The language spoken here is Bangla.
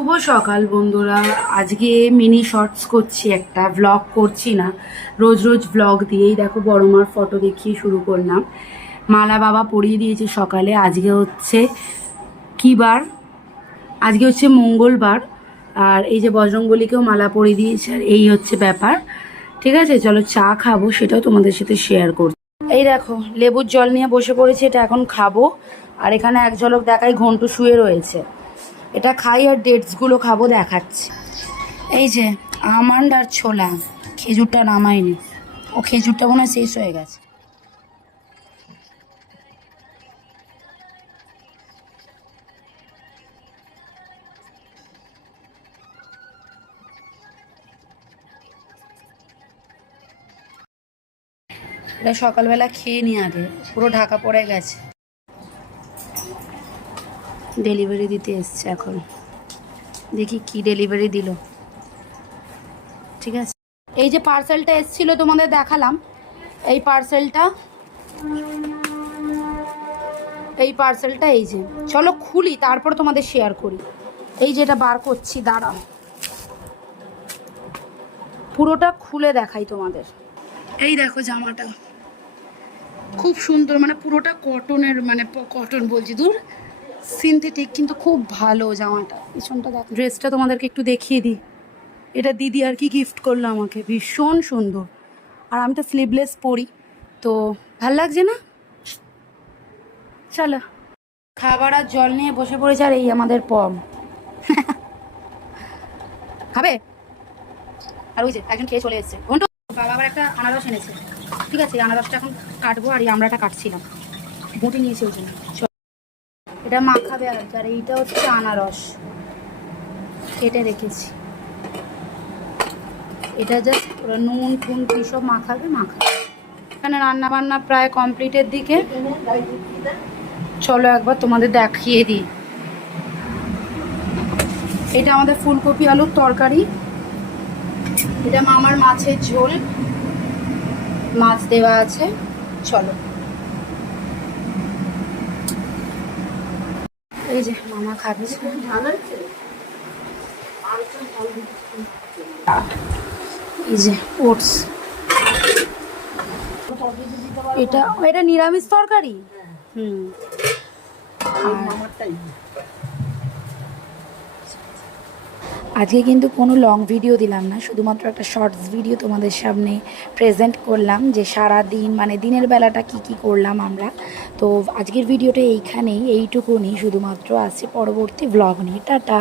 শুভ সকাল বন্ধুরা। আজকে মিনি শর্টস করছি, একটা ভ্লগ করছি না। রোজ রোজ ভ্লগ দিয়েই দেখো বড়মার ফটো দেখিয়ে শুরু করলাম। মালা বাবা পরিয়ে দিয়েছে সকালে। আজকে হচ্ছে কী বার? আজকে হচ্ছে মঙ্গলবার। আর এই যে বজরঙ্গলিকেও মালা পরিয়ে দিয়েছে। আর এই হচ্ছে ব্যাপার। ঠিক আছে, চলো চা খাবো, সেটাও তোমাদের সাথে শেয়ার করছি। এই দেখো লেবুর জল নিয়ে বসে পড়েছি, এটা এখন খাবো। আর এখানে এক ঝলক দেখাই ঘন্টু শুয়ে রয়েছে, এটা খাই। আর ডেটসগুলো খাবো, দেখাচ্ছি। এই যে আমন্ড আর ছোলা, খেজুরটা নামাইনি, ও খেজুরটা মনে হয় শেষ হয়ে গেছে। এটা সকালবেলা খেয়ে নি, আগে পুরো ঢাকা পড়ে গেছে। ডেলিভারি দিতে এসছে এখন, দেখি কি ডেলিভারি দিল। ঠিক আছে, এই যে পার্সেলটা এসছিল তোমাদের দেখালাম। এই পার্সেলটা এই যে, চলো খুলি তারপর তোমাদের শেয়ার করি। এই যে এটা বার করছি, দাঁড়াও পুরোটা খুলে দেখাই তোমাদের। এই দেখো জামাটা খুব সুন্দর, মানে পুরোটা কটনের, মানে কটন বলছি দূর, সিনথেটিক, কিন্তু খুব ভালো জামাটা। পিছনটা দেখো, ড্রেসটা তোমাদেরকে একটু দেখিয়ে দিই। এটা দিদি আর কি গিফট করলো আমাকে, ভীষণ সুন্দর। আর আমি তো স্লিভলেস পরি, তো ভাল লাগছে না। চলো, খাবার আর জল নিয়ে বসে পড়েছে। আর এই আমাদের পম খাবে। আর ওই যে একজন খেয়ে চলে এসেছে, ঘন্টু। বাবা আবার একটা আনারস এনেছে। ঠিক আছে, আনারসটা এখন কাটবো। আর এই আমরাটা কাটছিলাম, বটি নিয়েছি ওই জন্য। এটা মাখাবে। আর এইটা হচ্ছে আনারস, কেটে রেখেছি। এটা জাস্ট নুন টুন কী সব মাখাবে। এখানে রান্না বান্না প্রায় কমপ্লিটের দিকে। চলো একবার তোমাদের দেখিয়ে দিই। এটা আমাদের ফুলকপি আলুর তরকারি। এটা মামার মাছের ঝোল, মাছ দেওয়া আছে। চলো, এই যে মামা খাবে। এই যে ওটস, এটা নিরামিষ তরকারি। আজকে কিন্তু কোনো লং ভিডিও দিলাম না, শুধুমাত্র একটা শর্টস ভিডিও তোমাদের সামনে প্রেজেন্ট করলাম, যে সারা দিন মানে দিনের বেলাটা কি করলাম আমরা। তো আজকের ভিডিওটা এইখানেই, এইটুকুনি শুধুমাত্র। আসছে পরবর্তী ব্লগ নিয়ে। টাটা।